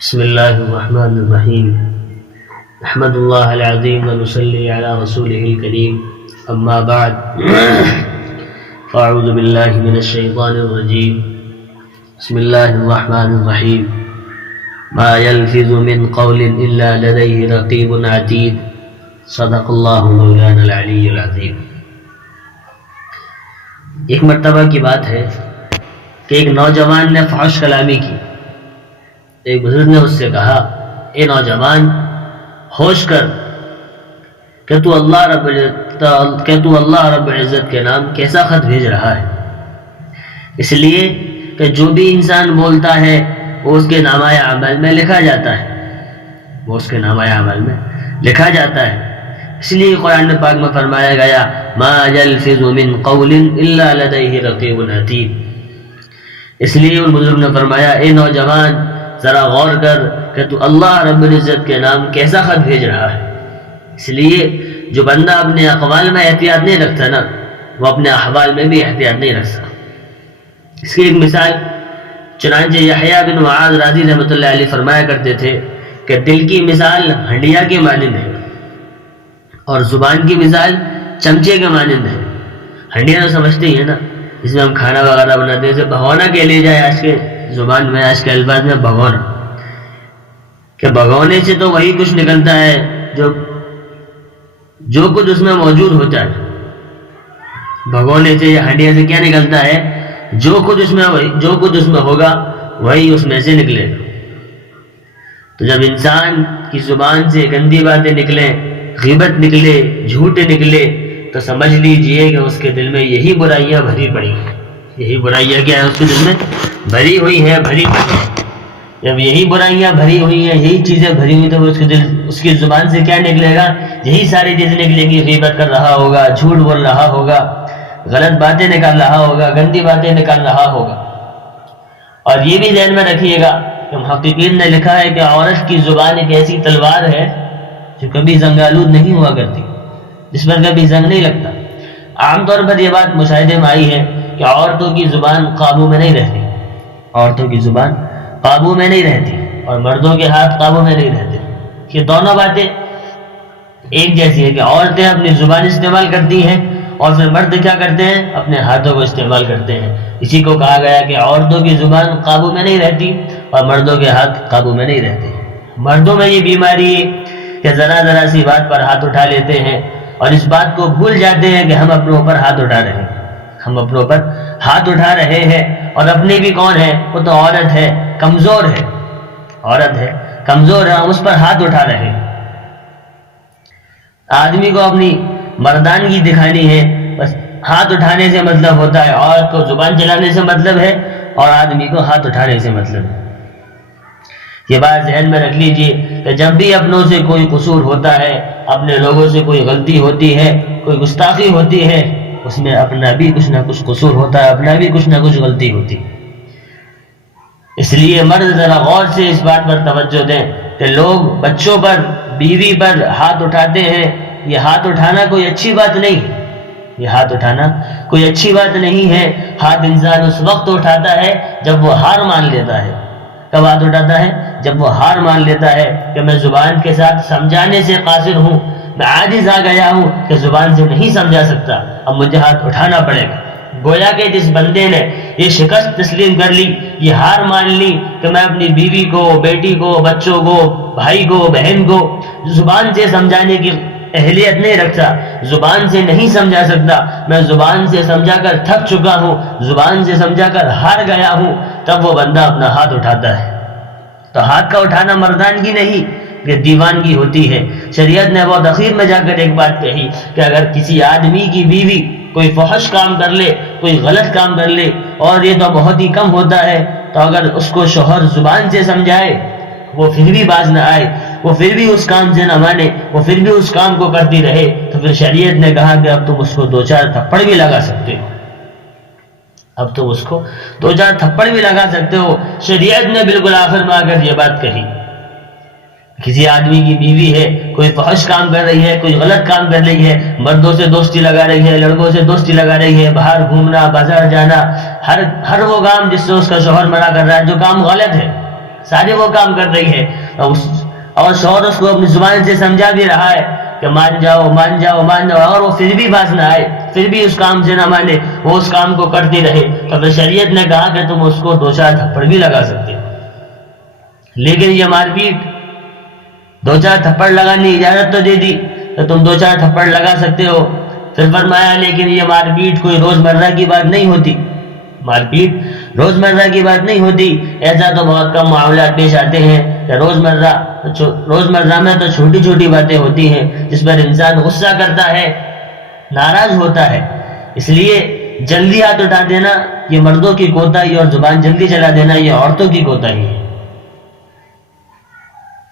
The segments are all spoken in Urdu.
بسم الله الرحمن الرحيم. نحمد الله العظيم ونصلي على رسوله الكريم. أما بعد فأعوذ بالله من الشيطان الرجيم. بسم الله الرحمن الرحيم. ما يلفظ من قول إلا لديه رقيب عتيد. صدق الله مولانا العلي العظيم. ایک مرتبہ کی بات ہے کہ ایک نوجوان نے فحش کلامی کی. ایک بزرگ نے اس سے کہا، اے نوجوان، ہوش کر کہ تو اللہ رب العزت کے نام کیسا خط بھیج رہا ہے. اس لیے کہ جو بھی انسان بولتا ہے وہ اس کے نامہ عمل میں لکھا جاتا ہے. اس لیے قرآن پاک میں فرمایا گیا، ما یلفظ من قول الا لدیہ رقیب عتید. اس لیے ان بزرگ نے فرمایا، اے نوجوان، ذرا غور کر کہ تو اللہ رب العزت کے نام کیسا خط بھیج رہا ہے. اس لیے جو بندہ اپنے اقوال میں احتیاط نہیں رکھتا نا، وہ اپنے احوال میں بھی احتیاط نہیں رکھ سکتا. اس کی ایک مثال چنانچہ یحییٰ بن معاذ رضی رحمۃ اللہ علیہ فرمایا کرتے تھے کہ دل کی مثال ہنڈیا کے مانند ہے اور زبان کی مثال چمچے کے مانند ہے. ہنڈیا تو سمجھتے ہی ہے نا، جس میں ہم کھانا وغیرہ بناتے ہیں. جیسے بھگونا کہہ لیا جائے آج کے زبان میں، آج کے الفاظ میں بھگونا، کہ بھگونے سے تو وہی کچھ نکلتا ہے جو کچھ اس میں موجود ہوتا ہے. بھگونے سے یا ہنڈیا سے کیا نکلتا ہے؟ جو کچھ اس میں ہوگا وہی اس میں سے نکلے گا. تو جب انسان کی زبان سے گندی باتیں نکلیں، غیبت نکلے، جھوٹ نکلے، تو سمجھ لیجئے کہ اس کے دل میں یہی برائیاں بھری پڑی ہیں. یہی برائیاں کیا ہے؟ اس کے دل میں بھری ہوئی ہے. جب یہی برائیاں بھری ہوئی ہیں، یہی چیزیں بھری ہوئی، تو اس کی زبان سے کیا نکلے گا؟ یہی ساری چیزیں نکلیں گی. غیبت کر رہا ہوگا، جھوٹ بول رہا ہوگا، غلط باتیں نکال رہا ہوگا، گندی باتیں نکال رہا ہوگا. اور یہ بھی ذہن میں رکھیے گا کہ محققین نے لکھا ہے کہ عورت کی زبان ایک ایسی تلوار ہے جو کبھی زنگ آلود نہیں ہوا کرتی، جس پر کبھی زنگ نہیں لگتا. عام طور پر یہ بات مشاہدے میں آئی ہے کہ عورتوں کی زبان قابو میں نہیں رہتی اور مردوں کے ہاتھ قابو میں نہیں رہتے. یہ دونوں باتیں ایک جیسی ہے کہ عورتیں اپنی زبان استعمال کرتی ہیں اور پھر مرد کیا کرتے ہیں؟ اپنے ہاتھوں کو استعمال کرتے ہیں. اسی کو کہا گیا کہ عورتوں کی زبان قابو میں نہیں رہتی اور مردوں کے ہاتھ قابو میں نہیں رہتے. مردوں میں یہ بیماری ہے کہ ذرا سی بات پر ہاتھ اٹھا لیتے ہیں اور اس بات کو بھول جاتے ہیں کہ ہم اپنے اوپر ہاتھ اٹھا رہے ہیں. اور اپنے بھی کون ہے؟ وہ تو عورت ہے، کمزور ہے، ہم اس پر ہاتھ اٹھا رہے ہیں. آدمی کو اپنی مردانگی دکھانی ہے، بس ہاتھ اٹھانے سے مطلب ہوتا ہے. عورت کو زبان چلانے سے مطلب ہے اور آدمی کو ہاتھ اٹھانے سے مطلب ہے. یہ بات ذہن میں رکھ لیجئے کہ جب بھی اپنوں سے کوئی قصور ہوتا ہے، اپنے لوگوں سے کوئی غلطی ہوتی ہے، کوئی گستاخی ہوتی ہے، اس میں اپنا بھی کچھ نہ کچھ قصور ہوتا ہے، اپنا بھی کچھ نہ کچھ غلطی ہوتی ہے. اس لیے مرد ذرا غور سے اس بات پر توجہ دیں کہ لوگ بچوں پر، بیوی پر ہاتھ اٹھاتے ہیں. یہ ہاتھ اٹھانا کوئی اچھی بات نہیں ہے. ہاتھ انسان اس وقت اٹھاتا ہے جب وہ ہار مان لیتا ہے. کب ہاتھ اٹھاتا ہے؟ جب وہ ہار مان لیتا ہے کہ میں زبان کے ساتھ سمجھانے سے قاصر ہوں، میں عاجز آ گیا ہوں کہ زبان سے نہیں سمجھا سکتا، اب مجھے ہاتھ اٹھانا پڑے گا. گویا کہ جس بندے نے یہ شکست تسلیم کر لی، یہ ہار مان لی کہ میں اپنی بیوی کو، بیٹی کو، بچوں کو، بھائی کو، بہن کو زبان سے سمجھانے کی اہلیت نہیں رکھتا، زبان سے نہیں سمجھا سکتا، میں زبان سے سمجھا کر تھک چکا ہوں، زبان سے سمجھا کر ہار گیا ہوں، تب وہ بندہ اپنا ہاتھ اٹھاتا ہے. تو ہاتھ کا اٹھانا مردانگی نہیں، یہ دیوانگی ہوتی ہے. شریعت نے بہت اخیر میں جا کر ایک بات کہی کہ اگر کسی آدمی کی بیوی کوئی فحش کام کر لے، کوئی غلط کام کر لے، اور یہ تو بہت ہی کم ہوتا ہے، تو اگر اس کو شوہر زبان سے سمجھائے، وہ پھر بھی باز نہ آئے، وہ پھر بھی اس کام سے نہ مانے، وہ پھر بھی اس کام کو کرتی رہے، تو پھر شریعت نے کہا کہ اب تم اس کو 2-4 تھپڑ بھی لگا سکتے ہو. شریعت نے بالکل آخر میں آ کر یہ بات کہی. کسی آدمی کی بیوی ہے، کوئی فحش کام کر رہی ہے، کوئی غلط کام کر رہی ہے، مردوں سے دوستی لگا رہی ہے، لڑکوں سے دوستی لگا رہی ہے، باہر گھومنا، بازار جانا، ہر وہ کام جس سے اس کا شوہر منع کر رہا ہے، جو کام غلط ہے، سارے وہ کام کر رہی ہے، اور شوہر اس کو اپنی زبان سے سمجھا بھی رہا ہے کہ مان جاؤ مان جاؤ مان جاؤ، اگر وہ پھر بھی باز نہ آئے، پھر بھی اس کام سے نہ مانے، وہ اس کام کو کرتی رہے، تو پھر شریعت نے کہا کہ تم اس کو 2-4 تھپڑ بھی لگا سکتے ہو۔ لیکن یہ مار پیٹ 2-4 تھپڑ لگانے کی اجازت تو دے دی کہ تم 2-4 تھپڑ لگا سکتے ہو، پھر فرمایا لیکن یہ مار پیٹ کوئی روزمرہ کی بات نہیں ہوتی، مار پیٹ روزمرہ کی بات نہیں ہوتی، ایسا تو بہت کم معاملات پیش آتے ہیں کہ روزمرہ میں تو چھوٹی چھوٹی باتیں ہوتی ہیں جس پر انسان غصہ کرتا ہے، ناراض ہوتا ہے، اس لیے جلدی ہاتھ اٹھا دینا یہ مردوں کی کوتاہی، اور زبان جلدی چلا دینا یہ عورتوں کی کوتاہی ہے۔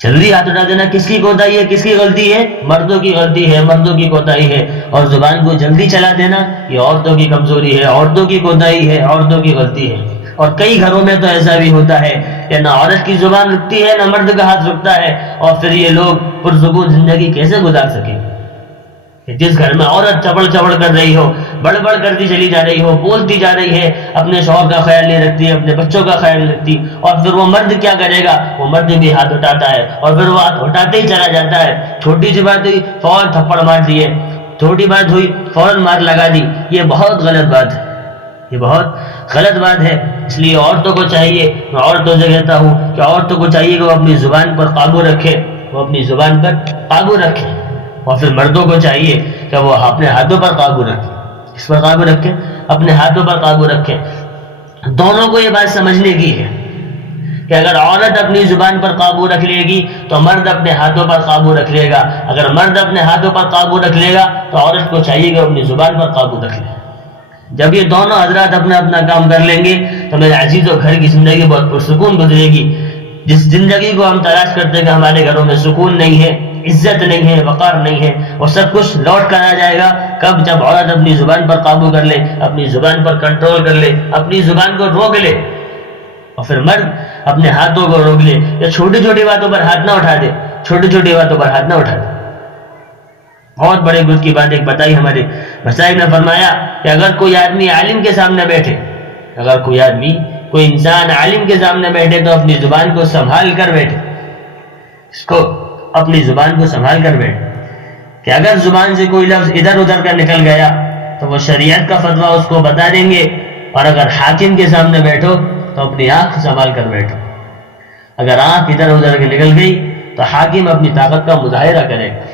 جلدی ہاتھ اٹھا دینا کس کی کوتاہی ہے، کس کی غلطی ہے؟ مردوں کی غلطی ہے، مردوں کی کوتاہی ہے، اور زبان کو جلدی چلا دینا یہ عورتوں کی کمزوری ہے، عورتوں کی کوتاہی ہے، عورتوں کی غلطی ہے۔ اور کئی گھروں میں تو ایسا بھی ہوتا ہے کہ نہ عورت کی زبان رکتی ہے نہ مرد کا ہاتھ رکتا ہے، اور پھر یہ لوگ پرسکون زندگی کیسے گزار سکیں؟ جس گھر میں عورت چبڑ چبڑ کر رہی ہو، بڑبڑ کرتی چلی جا رہی ہو، بولتی جا رہی ہے، اپنے شوہر کا خیال نہیں رکھتی، اپنے بچوں کا خیال نہیں رکھتی، اور پھر وہ مرد کیا کرے گا؟ وہ مرد بھی ہاتھ اٹھاتا ہے، اور پھر وہ ہاتھ اٹھاتے ہی چلا جاتا ہے، چھوٹی سی بات ہوئی فوراً تھپڑ مار دیے، چھوٹی بات ہوئی فوراً مار لگا دی، یہ بہت غلط بات ہے، یہ بہت غلط بات ہے۔ اس لیے عورتوں کو چاہیے، میں عورتوں سے کہتا ہوں کہ عورتوں کو چاہیے کہ وہ اپنی زبان پر قابو رکھے، وہ اپنی زبان پر قابو رکھے، اور پھر مردوں کو چاہیے کہ وہ اپنے ہاتھوں پر قابو رکھے، اس پر قابو رکھے، اپنے ہاتھوں پر قابو رکھے۔ دونوں کو یہ بات سمجھنے کی ہے کہ اگر عورت اپنی زبان پر قابو رکھ لے گی تو مرد اپنے ہاتھوں پر قابو رکھ لے گا، اگر مرد اپنے ہاتھوں پر قابو رکھ لے گا تو عورت کو چاہیے کہ اپنی زبان پر قابو رکھ لے۔ جب یہ دونوں حضرات اپنا اپنا کام کر لیں گے تو میرے عزیزوں گھر کی زندگی بہت پرسکون گزرے گی۔ جس زندگی کو ہم تلاش کرتے ہیں کہ ہمارے گھروں میں سکون نہیں ہے، عزت نہیں ہے، وقار نہیں ہے، وہ سب کچھ لوٹ کر آ جائے گا کب؟ جب عورت اپنی زبان پر قابو کر لے، اپنی زبان پر کنٹرول کر لے، اپنی زبان کو روک لے، اور پھر مرد اپنے ہاتھوں کو روک لے، یا چھوٹی چھوٹی باتوں پر ہاتھ نہ اٹھا دے، چھوٹی چھوٹی باتوں پر ہاتھ نہ اٹھا دے۔ بہت بڑے گل کی بات ایک بتائی ہمارے مشائخ نے، فرمایا کہ اگر کوئی آدمی عالم کے سامنے بیٹھے، اگر کوئی انسان عالم کے سامنے بیٹھے تو اپنی زبان کو سنبھال کر بیٹھے، اس کو اپنی زبان کو سنبھال کر بیٹھے، کہ اگر زبان سے کوئی لفظ ادھر ادھر کا نکل گیا تو وہ شریعت کا فتویٰ اس کو بتا دیں گے، اور اگر حاکم کے سامنے بیٹھو تو اپنی آنکھ سنبھال کر بیٹھو، اگر آنکھ ادھر ادھر کی نکل گئی تو حاکم اپنی طاقت کا مظاہرہ کرے گا۔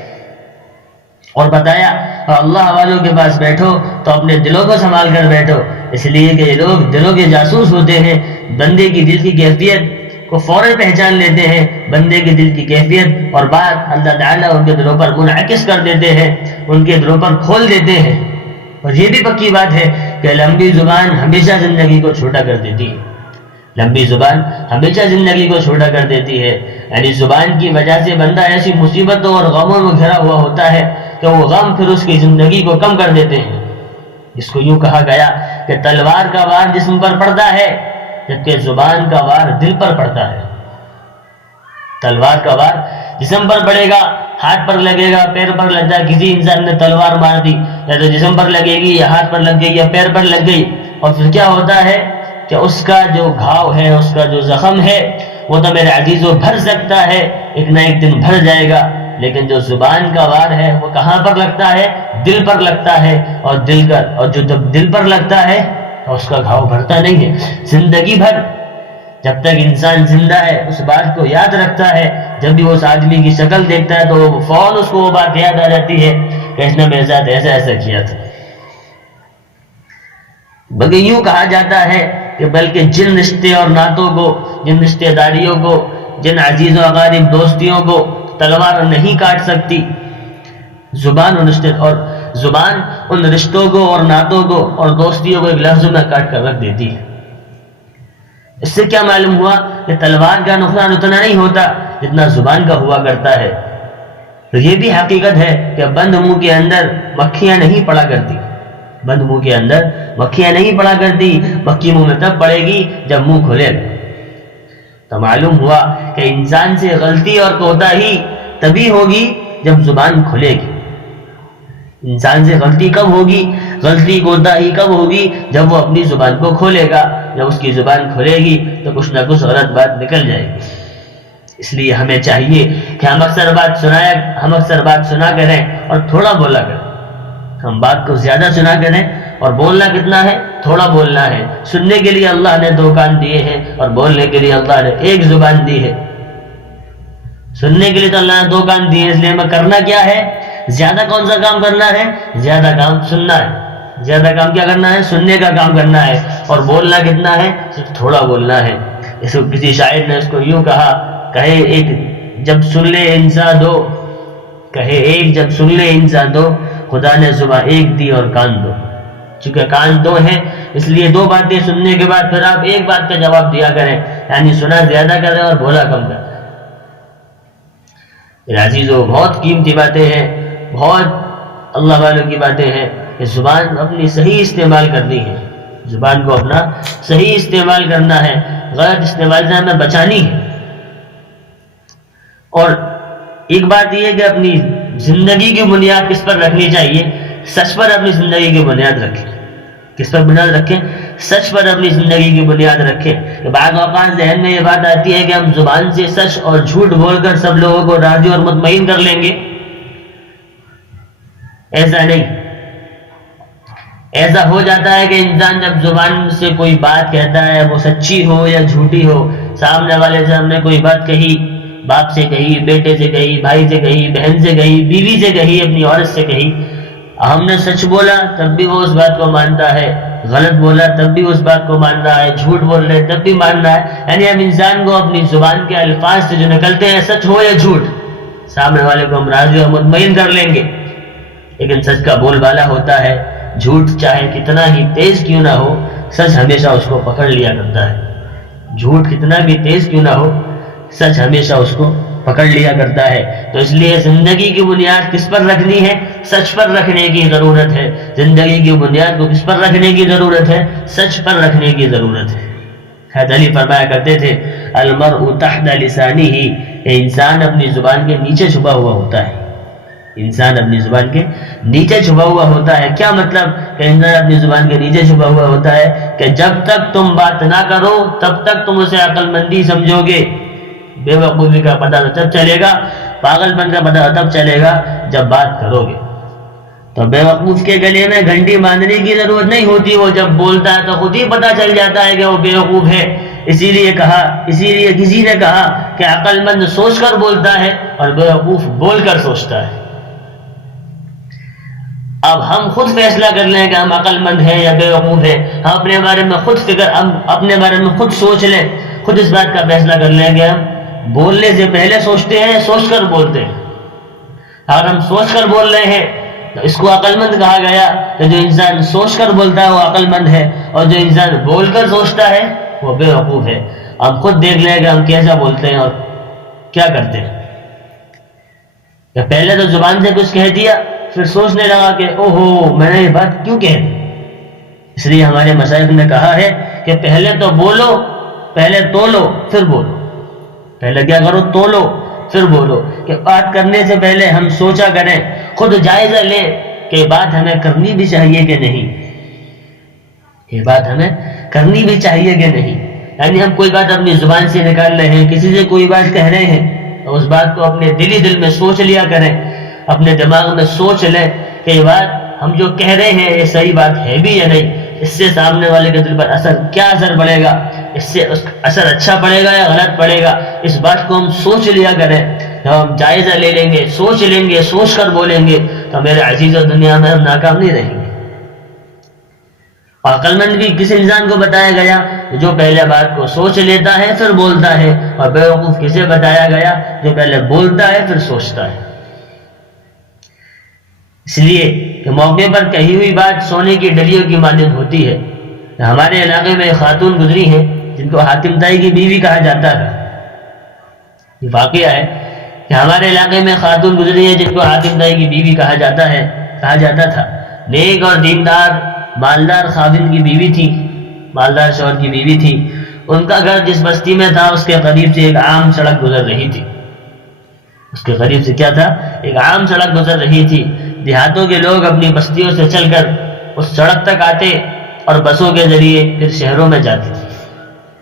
اور بتایا اللہ والوں کے پاس بیٹھو تو اپنے دلوں کو سنبھال کر بیٹھو، اس لیے کہ یہ لوگ دلوں کے جاسوس ہوتے ہیں، بندے کی دل کی کیفیت کو فوراً پہچان لیتے ہیں، بندے کے دل کی کیفیت اور بات اللہ تعالیٰ ان کے دلوں پر منعکس کر دیتے ہیں، ان کے دلوں پر کھول دیتے ہیں۔ اور یہ بھی پکی بات ہے کہ لمبی زبان ہمیشہ زندگی کو چھوٹا کر دیتی ہے، لمبی زبان ہمیشہ زندگی کو چھوٹا کر دیتی ہے، یعنی زبان کی وجہ سے بندہ ایسی مصیبتوں اور غموں میں گھرا ہوا ہوتا ہے کہ وہ غم پھر اس کی زندگی کو کم کر دیتے ہیں، جس کو یوں کہا گیا کہ تلوار کا وار جسم پر پڑتا ہے جبکہ زبان کا وار دل پر پڑتا ہے۔ تلوار کا وار جسم پر پڑے گا، ہاتھ پر لگے گا، پیر پر لگ جائے، کسی انسان نے تلوار مار دی یا تو جسم پر لگے گی یا ہاتھ پر لگ گئی یا پیر پر لگ گئی، اور پھر کیا ہوتا ہے کہ اس کا جو گھاؤ ہے، اس کا جو زخم ہے وہ تو میرے عزیزوں بھر سکتا ہے، ایک نہ ایک دن بھر جائے گا، لیکن جو زبان کا وار ہے وہ کہاں پر لگتا ہے؟ دل پر لگتا ہے، اور جو جب دل پر لگتا ہے تو اس کا گھاؤ بھرتا نہیں ہے زندگی بھر۔ جب تک انسان زندہ ہے اس بات کو یاد رکھتا ہے، جب بھی وہ اس آدمی کی شکل دیکھتا ہے تو فوراً اس کو وہ بات یاد آ جاتی ہے کہ اس نے میرے ساتھ ایسا ایسا کیا تھا۔ بلکہ یوں کہا جاتا ہے کہ بلکہ جن رشتے اور ناتوں کو، جن رشتے داریوں کو، جن عزیز و اقارب دوستیوں کو تلوار نہیں کاٹ سکتی، زبان ان رشتوں کو اور ناتوں کو اور دوستیوں کو ایک لفظ میں کاٹ کر رکھ دیتی ہے۔ اس سے کیا معلوم ہوا کہ تلوار کا نقصان اتنا نہیں ہوتا جتنا زبان کا ہوا کرتا ہے۔ تو یہ بھی حقیقت ہے کہ بند منہ کے اندر مکھیاں نہیں پڑا کرتی، بند منہ کے اندر مکھیاں نہیں پڑا کرتی، مکھی منہ میں تب پڑے گی جب منہ کھلے گا۔ تو معلوم ہوا کہ انسان سے غلطی اور کوتاہی تبھی ہوگی جب زبان کھلے گی۔ انسان سے غلطی کب ہوگی، غلطی کوتاہی کب ہوگی؟ جب وہ اپنی زبان کو کھولے گا۔ جب اس کی زبان کھلے گی تو کچھ نہ کچھ غلط بات نکل جائے گی۔ اس لیے ہمیں چاہیے کہ ہم اکثر بات سنا کریں اور تھوڑا بولا کریں. ہم بات کو زیادہ سنا کریں اور بولنا کتنا ہے؟ تھوڑا بولنا ہے. سننے کے لیے اللہ نے 2 کان دیے ہیں اور بولنے کے لیے اللہ نے 1 زبان دی ہے. سننے کے لیے تو اللہ نے 2 کان دیے، اس لیے ہمیں کرنا کیا ہے؟ زیادہ کون سا کام کرنا ہے؟ زیادہ کام سننا ہے. زیادہ کام کیا کرنا ہے؟ سننے کا کام کرنا ہے. اور بولنا کتنا ہے؟ صرف تھوڑا بولنا ہے. اس کو کسی شاعر نے اس کو یوں کہا، کہے ایک جب سن لے انسان دو، کہے ایک جب سن لے انسان دو، خدا نے زبان 1 دی اور کان 2. چونکہ کان 2 ہیں اس لیے 2 باتیں سننے کے بعد پھر آپ 1 بات کا جواب دیا کریں، یعنی سنا زیادہ کریں اور بولا کم کریں. عزیزو، بہت قیمتی باتیں ہیں، بہت اللہ والوں کی باتیں ہیں کہ زبان اپنی صحیح استعمال کرنی ہے. زبان کو اپنا صحیح استعمال کرنا ہے، غلط استعمال سے ہمیں بچانی ہے. اور ایک بات یہ ہے کہ اپنی زندگی کی بنیاد کس پر رکھنی چاہیے؟ سچ پر اپنی زندگی کی بنیاد رکھیں. کس پر بنیاد رکھیں؟ سچ پر اپنی زندگی کی بنیاد رکھیں. کہ بعض اوقات ذہن میں یہ بات آتی ہے کہ ہم زبان سے سچ اور جھوٹ بول کر سب لوگوں کو راضی اور مطمئن کر لیں گے. ایسا نہیں. ایسا ہو جاتا ہے کہ انسان جب زبان سے کوئی بات کہتا ہے، وہ سچی ہو یا جھوٹی ہو، سامنے والے سے ہم نے کوئی بات کہی، باپ سے کہی، بیٹے سے کہی، بھائی سے کہی، بہن سے کہی، بیوی سے کہی، اپنی عورت سے کہی، ہم نے سچ بولا تب بھی وہ اس بات کو مانتا ہے، غلط بولا تب بھی اس بات کو مان رہا ہے، جھوٹ بول رہے تب بھی مان رہا ہے. یعنی ہم انسان کو اپنی زبان کے الفاظ سے جو نکلتے ہیں، سچ ہو یا جھوٹ، سامنے والے کو ہم راضی اور مطمئن کر لیں گے. لیکن سچ کا بول بالا ہوتا ہے. جھوٹ چاہے کتنا ہی تیز کیوں نہ ہو، سچ ہمیشہ اس کو پکڑ لیا کرتا ہے. جھوٹ کتنا بھی تیز کیوں نہ ہو، سچ ہمیشہ اس کو پکڑ لیا کرتا ہے. تو اس لیے زندگی کی بنیاد کس پر رکھنی ہے؟ سچ پر رکھنے کی ضرورت ہے. زندگی کی بنیاد کو کس پر رکھنے کی ضرورت ہے؟ سچ پر رکھنے کی ضرورت ہے. حضرت علی فرمایا کرتے تھے، المرء تحت لسانہ، انسان اپنی زبان کے نیچے چھپا ہوا ہوتا ہے. انسان اپنی زبان کے نیچے چھپا ہوا ہوتا ہے. کیا مطلب کہ انسان اپنی زبان کے نیچے چھپا ہوا ہوتا ہے؟ کہ جب تک تم بات نہ کرو تب تک تم اسے عقل مندی سمجھو گے. بے وقوفی کا پتہ تب چلے گا، پاگل پن کا پتہ تب چلے گا جب بات کرو گے. تو بے وقوف کے گلے میں گھنٹی باندھنے کی ضرورت نہیں ہوتی، وہ جب بولتا ہے تو خود ہی پتہ چل جاتا ہے کہ وہ بے وقوف ہے. اسی لیے کسی نے کہا کہ عقل مند سوچ کر بولتا ہے اور بے وقوف بول کر سوچتا ہے. اب ہم خود فیصلہ کر لیں کہ ہم عقل مند ہیں یا بے وقوف ہیں. ہم اپنے بارے میں خود اپنے بارے میں خود سوچ لیں، خود اس بات کا فیصلہ کر لیں کہ ہم بولنے سے پہلے سوچتے ہیں، سوچ کر بولتے ہیں. اگر ہم سوچ کر بول رہے ہیں تو اس کو عقل مند کہا گیا کہ جو انسان سوچ کر بولتا ہے وہ عقل مند ہے، اور جو انسان بول کر سوچتا ہے وہ بے وقوف ہے. ہم خود دیکھ لیں کہ ہم کیسا بولتے ہیں اور کیا کرتے ہیں. کہ پہلے تو زبان سے کچھ کہہ دیا، پھر سوچنے لگا کہ اوہو میں نے یہ بات کیوں کہہ دی. اس لیے ہمارے مشائخ نے کہا ہے کہ پہلے تو بولو، پہلے تولو پھر بولو. پہلے کیا کرو؟ تولو پھر بولو. کہ بات کرنے سے پہلے ہم سوچا کریں، خود جائزہ لیں کہ یہ بات ہمیں کرنی بھی چاہیے کہ نہیں. یہ بات ہمیں کرنی بھی چاہیے کہ نہیں. یعنی ہم کوئی بات اپنی زبان سے نکال رہے ہیں، کسی سے کوئی بات کہہ رہے ہیں، تو اس بات کو اپنے دل میں سوچ لیا کریں، اپنے دماغ میں سوچ لیں کہ یہ بات ہم جو کہہ رہے ہیں یہ صحیح بات ہے بھی یا نہیں. اس سے سامنے والے کے دل پر کیا اثر پڑے گا، اس سے اثر اچھا پڑے گا یا غلط پڑے گا. اس بات کو ہم سوچ لیا کریں. جب ہم جائزہ لے لیں گے، سوچ لیں گے، سوچ کر بولیں گے، تو میرے عزیز و دنیا میں ہم ناکام نہیں رہیں گے. عقل مند بھی کس انسان کو بتایا گیا؟ جو پہلے بات کو سوچ لیتا ہے پھر بولتا ہے. اور بے وقوف کسے بتایا گیا؟ جو پہلے بولتا ہے پھر سوچتا ہے. اس لیے کہ موقع پر کہی ہوئی بات سونے کی ڈلیوں کی مانند ہوتی ہے. ہمارے علاقے میں ایک خاتون گزری ہیں جن کو حاتم طائی کی بیوی کہا جاتا تھا. یہ واقعہ ہے کہ ہمارے علاقے میں خاتون گزری ہے جن کو حاتم طائی کی بیوی کہا جاتا تھا. نیک اور دیندار مالدار خاوند کی بیوی تھی، مالدار شوہر کی بیوی تھی. ان کا گھر جس بستی میں تھا اس کے قریب سے ایک عام سڑک گزر رہی تھی. اس کے قریب سے کیا تھا؟ ایک عام سڑک گزر رہی تھی. دیہاتوں کے لوگ اپنی بستیوں سے چل کر اس سڑک تک آتے اور بسوں کے ذریعے پھر شہروں میں جاتے تھے.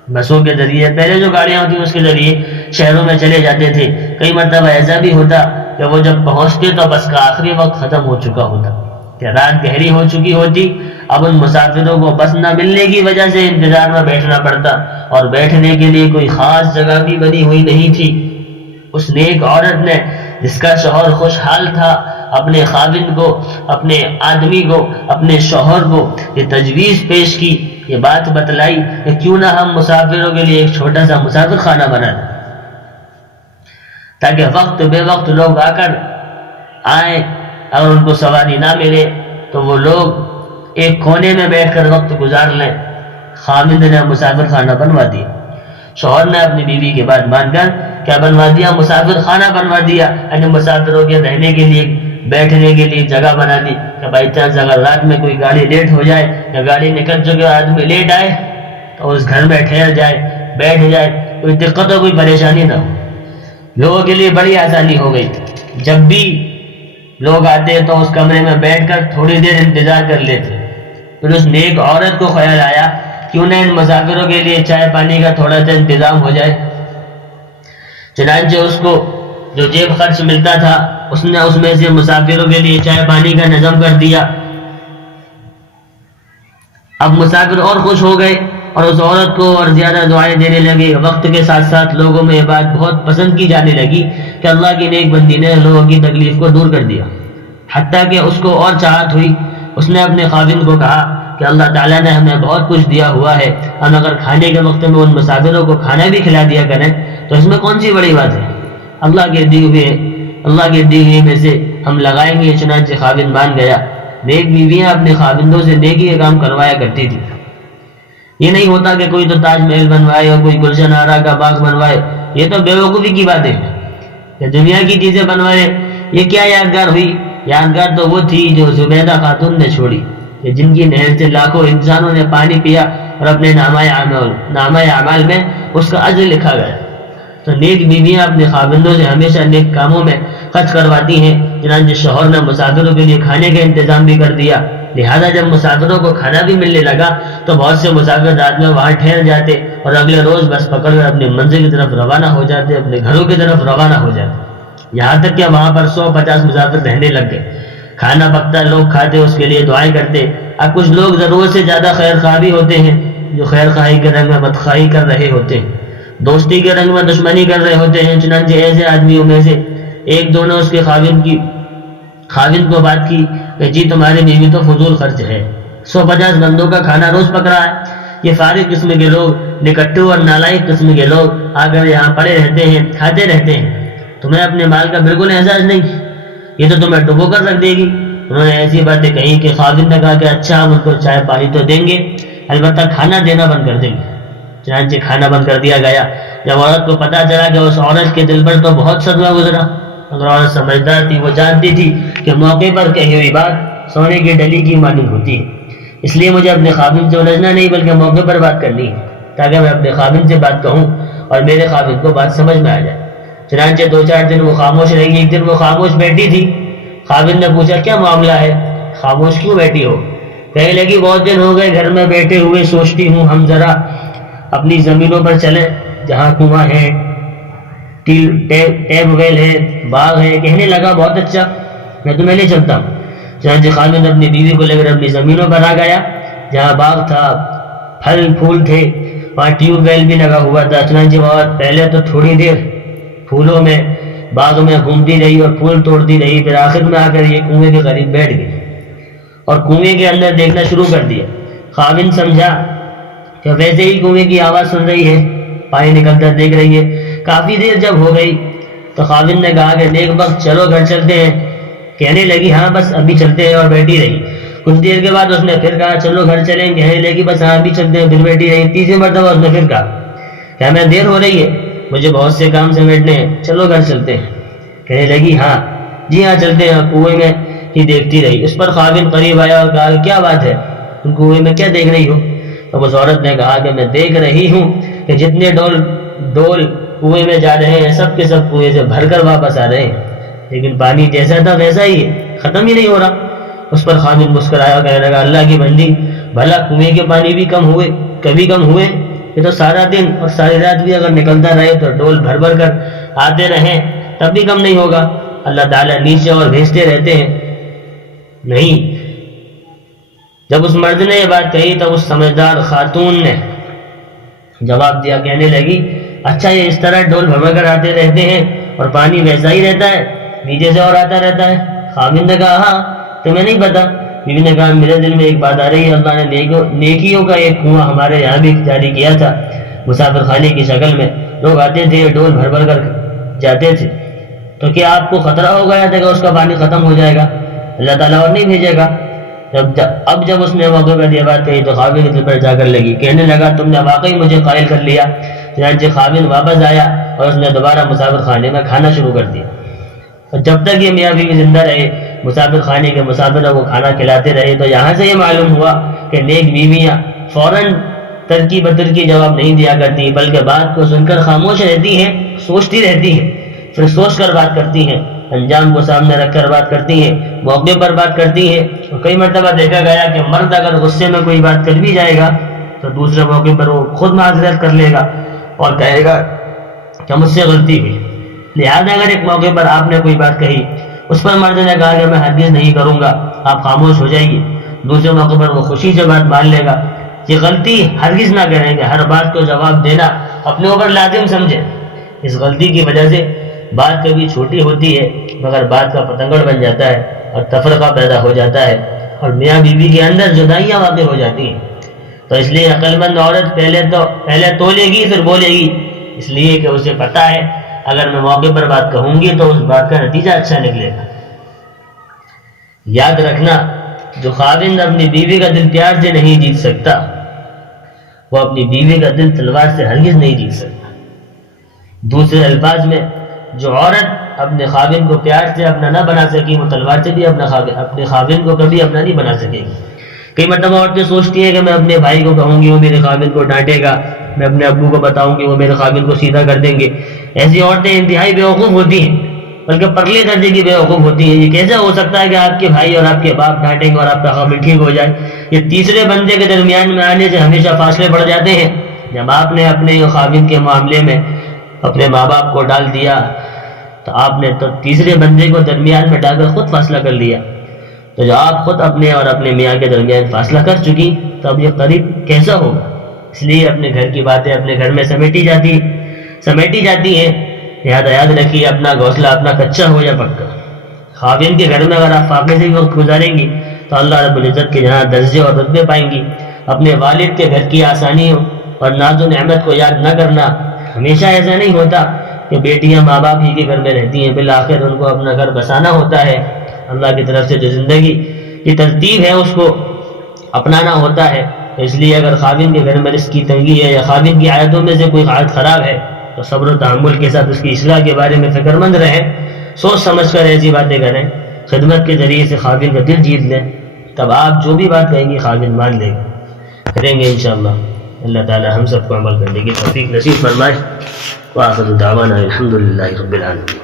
بسوں کے ذریعے، پہلے جو گاڑیاں ہوتی اس کے ذریعے شہروں میں چلے جاتے تھے. کئی مرتبہ ایسا بھی ہوتا کہ وہ جب پہنچتے تو بس کا آخری وقت ختم ہو چکا ہوتا کہ رات گہری ہو چکی ہوتی. اب ان مسافروں کو بس نہ ملنے کی وجہ سے انتظار میں بیٹھنا پڑتا اور بیٹھنے کے لیے کوئی خاص جگہ بھی بنی ہوئی نہیں تھی. اس نیک عورت نے جس کا شوہر خوشحال تھا اپنے خاوند کو، اپنے آدمی کو، اپنے شوہر کو یہ تجویز پیش کی، یہ بات بتلائی کہ کیوں نہ ہم مسافروں کے لیے ایک چھوٹا سا مسافر خانہ بنا دیں تاکہ وقت بے وقت لوگ آ کر آئیں. اگر ان کو سواری نہ ملے تو وہ لوگ ایک کونے میں بیٹھ کر وقت گزار لیں. خاوند نے مسافر خانہ بنوا دیا. شوہر نے اپنی بیوی کی بات مان کر کیا بنوا دیا؟ مسافر خانہ بنوا دیا. یعنی مسافروں کے رہنے کے لیے، بیٹھنے کے لیے جگہ بنا دی کہ بائی چانس اگر رات میں کوئی گاڑی لیٹ ہو جائے یا گاڑی نکل چکے آدمی لیٹ آئے تو اس گھر میں ٹھہر جائے، بیٹھ جائے، کوئی دقت ہو، کوئی پریشانی نہ ہو. لوگوں کے لیے بڑی آسانی ہو گئی. جب بھی لوگ آتے تو اس کمرے میں بیٹھ کر تھوڑی دیر انتظار کر لیتے. پھر اس نیک عورت کو خیال آیا کیوں نہ ان مسافروں کے لیے چائے پانی کا تھوڑا سا انتظام ہو جائے. چنانچہ اس کو جو جیب خرچ ملتا تھا اس نے اس میں سے مسافروں کے لیے چائے پانی کا نظم کر دیا. اب مسافر اور خوش ہو گئے اور اس عورت کو اور زیادہ دعائیں دینے لگے. وقت کے ساتھ ساتھ لوگوں میں یہ بات بہت پسند کی جانے لگی کہ اللہ کی نیک بندی نے لوگوں کی تکلیف کو دور کر دیا. حتیٰ کہ اس کو اور چاہت ہوئی. اس نے اپنے خاوند کو کہا کہ اللہ تعالیٰ نے ہمیں بہت کچھ دیا ہوا ہے، ہم اگر کھانے کے وقت میں ان مسافروں کو کھانا بھی کھلا دیا کریں تو اس میں کون سی بڑی بات ہے، اللہ کے دی ہوئے میں سے ہم لگائیں گے. چنانچہ خاوند مان گیا. نیک بیویاں اپنے خاوندوں سے نیکی کا کام کروایا کرتی تھی. یہ نہیں ہوتا کہ کوئی تو تاج محل بنوائے اور کوئی گلشن آرا کا باغ بنوائے. یہ تو بیوقوفی کی بات ہے کہ دنیا کی چیزیں بنوائے. یہ کیا یادگار ہوئی؟ یادگار تو وہ تھی جو زبیدہ خاتون نے چھوڑی کہ جن کی نہر سے لاکھوں انسانوں نے پانی پیا اور اپنے نامہ اعمال میں اس کا اجر لکھا گیا. تو نیک بیویاں اپنے خاوندوں سے ہمیشہ نیک کاموں میں خرچ کرواتی ہیں. چنانچہ شوہر نے مسافروں کے لیے کھانے کا انتظام بھی کر دیا. لہذا جب مسافروں کو کھانا بھی ملنے لگا تو بہت سے مسافر رات میں وہاں ٹھہر جاتے اور اگلے روز بس پکڑ کر اپنی منزل کی طرف روانہ ہو جاتے، اپنے گھروں کی طرف روانہ ہو جاتے. یہاں تک کہ وہاں پر 150 مسافر رہنے لگ گئے. کھانا پکتا، لوگ کھاتے، اس کے لیے دعائیں کرتے. اب کچھ لوگ ضرورت سے زیادہ خیر خواہ بھی ہوتے ہیں جو خیر خواہی کے رنگ میں بدخواہی کر رہے ہوتے ہیں، دوستی کے رنگ میں دشمنی کر رہے ہوتے ہیں. چنانچہ ایسے آدمیوں میں سے ایک دو نے اس کے خاوند کو بات کی کہ جی تمہاری بیوی تو فضول خرچ ہے، 150 بندوں کا کھانا روز پک رہا ہے. یہ فارغ قسم کے لوگ، نکٹو اور نالائق قسم کے لوگ آ کر یہاں پڑے رہتے ہیں، کھاتے رہتے ہیں. تمہیں اپنے مال کا بالکل احساس نہیں، یہ تو تمہیں ڈبو کر رکھ دے گی. انہوں نے ایسی باتیں کہیں کہ خاوند نے کہا کہ اچھا ہم ان کو چائے پانی تو دیں گے، البتہ کھانا دینا بند کر دیں گے. چنانچہ کھانا بند کر دیا گیا. جب عورت کو پتا چلا کہ اس عورت کے دل پر تو بہت صدمہ گزرا. اگر عورت سمجھدار تھی، وہ جانتی تھی کہ موقع پر کہی ہوئی بات سونے کی ڈلی کی مانند ہوتی ہے. اس لیے مجھے اپنے خاوند سے الجھنا نہیں بلکہ موقع پر بات کرنی ہے تاکہ میں اپنے خاوند سے بات کہوں اور میرے خاوند کو بات سمجھ میں آ جائے. چنانچہ 2-4 دن وہ خاموش رہی. ایک دن وہ خاموش بیٹھی تھی. خاوند نے پوچھا کیا معاملہ ہے، خاموش کیوں بیٹھی ہو؟ کہنے لگی بہت دن ہو گئے گھر میں بیٹھے ہوئے، سوچتی ہوں ہم ذرا اپنی زمینوں پر چلیں جہاں کنواں ہے، ٹیب ویل ہے، باغ ہے. کہنے لگا بہت اچھا، میں تمہیں لے چلتا ہوں. چنانچہ خاوند اپنی بیوی کو لے کر اپنی زمینوں پر آ گیا جہاں باغ تھا، پھل پھول تھے، وہاں ٹیوب ویل بھی لگا ہوا تھا. چنانچہ وہ پہلے تو تھوڑی دیر پھولوں میں باغ میں گھومتی رہی اور پھول توڑتی رہی. پھر آخر میں آ کر یہ کنویں کے قریب بیٹھ گئی اور کنویں کے اندر دیکھنا شروع کر دیا. خاوند سمجھا کہ ویسے ہی کنویں کی آواز سن رہی ہے، پانی نکلتا دیکھ رہی ہے. کافی دیر جب ہو گئی تو خاوند نے کہا کہ نیک وقت چلو گھر چلتے ہیں. کہنے لگی ہاں بس ابھی چلتے ہیں، اور بیٹھی رہی. کچھ دیر کے بعد اس نے پھر کہا چلو گھر چلیں. کہنے لگی بس ہاں ابھی چلتے ہیں، پھر بیٹھی رہی. تیسری مرتبہ اس نے پھر کہا کہ ہمیں دیر ہو رہی ہے، مجھے بہت سے کام سمیٹنے ہیں، چلو گھر چلتے ہیں. کہنے لگی ہاں جی ہاں چلتے ہیں. کنویں میں ہی دیکھتی رہی. اس پر خاوند قریب آیا اور کہا کیا بات ہے، تم کنویں میں کیا دیکھ رہی ہو؟ تو اس عورت نے کہا کہ میں دیکھ رہی ہوں کہ جتنے ڈول کنویں میں جا رہے ہیں سب کے سب کنویں سے بھر کر واپس آ رہے ہیں، لیکن پانی جیسا تھا ویسا ہی ہے، ختم ہی نہیں ہو رہا. اس پر خاوند مسکرایا اور کہنے لگا اللہ کی بندی، بھلا کنویں کے پانی بھی کبھی کم ہوئے؟ یہ تو سارا دن اور ساری رات بھی اگر نکلتا رہے تو ڈول بھر بھر کر آتے رہیں تب بھی کم نہیں ہوگا. اللہ تعالیٰ نیچے اور بھیجتے رہتے ہیں. نہیں. جب اس مرد نے یہ بات کہی تو اس سمجھدار خاتون نے جواب دیا, کہنے لگی اچھا یہ اس طرح ڈول بھر کر آتے رہتے ہیں اور پانی ویسا ہی رہتا ہے, نیچے سے اور آتا رہتا ہے؟ خاوند نے کہا ہاں تمہیں نہیں پتا. بیوی نے کہا میرے دل میں ایک بات آ رہی ہے, اللہ نے نیکیوں کا ایک کنواں ہمارے یہاں بھی جاری کیا تھا مسافر خانے کی شکل میں. لوگ آتے تھے ڈول بھر بھر کر جاتے تھے, تو کیا آپ کو خطرہ ہو گیا تھا کہ اس کا پانی ختم ہو جائے گا, اللہ تعالیٰ اور نہیں بھیجے گا؟ اب جب اس نے موقع پر یہ بات کہی تو خاوند کے دل پر جا کر لگی, کہنے لگا تم نے واقعی مجھے قائل کر لیا. چنانچہ خاوند واپس آیا اور اس نے دوبارہ مسافر خانے میں کھانا شروع کر دیا. اور جب تک یہ میاں بیوی زندہ رہے مسافر خانے کے مسافروں کو کھانا کھلاتے رہے. تو یہاں سے یہ معلوم ہوا کہ نیک بیویاں فوراً ترکی بترکی جواب نہیں دیا کرتی, بلکہ بات کو سن کر خاموش رہتی ہیں, سوچتی رہتی ہیں, پھر سوچ کر بات کرتی ہیں, انجام کو سامنے رکھ کر بات کرتی ہیں, موقع پر بات کرتی ہیں. اور کئی مرتبہ دیکھا گیا کہ مرد اگر غصے میں کوئی بات کر بھی جائے گا تو دوسرے موقع پر وہ خود معذرت کر لے گا اور کہے گا کہ مجھ سے غلطی ہوئی. لہذا اگر ایک موقع پر آپ نے کوئی بات کہی, اس پر مرد نے کہا کہ میں ہرگز نہیں کروں گا, آپ خاموش ہو جائیے. دوسرے موقع پر وہ خوشی سے بات مان لے گا. یہ غلطی ہرگز نہ کریں کہ ہر بات کو جواب دینا اپنے اوپر لازم سمجھے. اس غلطی کی وجہ سے بات کبھی چھوٹی ہوتی ہے مگر بات کا پتنگڑ بن جاتا ہے اور تفرقہ پیدا ہو جاتا ہے اور میاں بیوی کے اندر جدائیاں واقع ہو جاتی ہیں. تو اس لیے عقل مند عورت پہلے تولے گی پھر بولے گی, اس لیے کہ اسے پتا ہے اگر میں موقع پر بات کہوں گی تو اس بات کا نتیجہ اچھا نکلے گا. یاد رکھنا, جو خاوند اپنی بیوی کا دل پیار سے نہیں جیت سکتا وہ اپنی بیوی کا دل تلوار سے ہرگز نہیں جیت سکتا. دوسرے الفاظ میں, جو عورت اپنے خاوند کو پیار سے اپنا نہ بنا سکی وہ تلوار سے بھی اپنے خاوند کو کبھی اپنا نہیں بنا سکے گی. کئی مرتبہ عورتیں سوچتی ہیں کہ میں اپنے بھائی کو کہوں گی وہ میرے خاوند کو ڈانٹے گا, میں اپنے ابو کو بتاؤں گی وہ میرے خاوند کو سیدھا کر دیں گے. ایسی عورتیں انتہائی بیوقوف ہوتی ہیں, بلکہ پرلے درجے کی بیوقوف ہوتی ہیں. یہ کیسا ہو سکتا ہے کہ آپ کے بھائی اور آپ کے باپ ڈانٹیں گے اور آپ کا خاوند ٹھیک ہو جائے؟ یہ تیسرے بندے کے درمیان میں آنے سے ہمیشہ فاصلے پڑ جاتے ہیں. جب آپ نے اپنے خاوند کے معاملے میں اپنے ماں باپ کو ڈال دیا تو آپ نے تو تیسرے بندے کو درمیان میں ڈال کر خود فاصلہ کر لیا. تو جب آپ خود اپنے اور اپنے میاں کے درمیان فاصلہ کر چکی تو اب یہ قریب کیسا ہوگا؟ اس لیے اپنے گھر کی باتیں اپنے گھر میں سمیٹی جاتی ہیں. لہٰذا یاد رکھیے اپنا گھونسلہ اپنا کچا ہو یا پکا. خاوند کے گھر میں اگر آپ فاقے سے وقت گزاریں گی تو اللہ رب العزت کے جہاں درجے اور رتبے پائیں گی. اپنے والد کے گھر کی آسانیوں اور ناز و نعمت کو یاد نہ کرنا. ہمیشہ ایسا نہیں ہوتا کہ بیٹیاں ماں باپ ہی کے گھر میں رہتی ہیں, بالآخر ان کو اپنا گھر بسانا ہوتا ہے. اللہ کی طرف سے جو زندگی کی ترتیب ہے اس کو اپنانا ہوتا ہے. اس لیے اگر خاوند کے گھر میں رزق کی تنگی ہے یا خاوند کی عادتوں میں سے کوئی عادت خراب ہے تو صبر و تحمل کے ساتھ اس کی اصلاح کے بارے میں فکر مند رہیں, سوچ سمجھ کر ایسی باتیں کریں, خدمت کے ذریعے سے خاوند کا دل جیت لیں. تب آپ جو بھی بات کہیں گی خاوند مان لے گا. کریں گے انشاءاللہ. اللہ تعالی ہم سب کو عمل کرنے کی توفیق نصیب فرمائے. وآخر دعوانا الحمدللہ رب العالمین.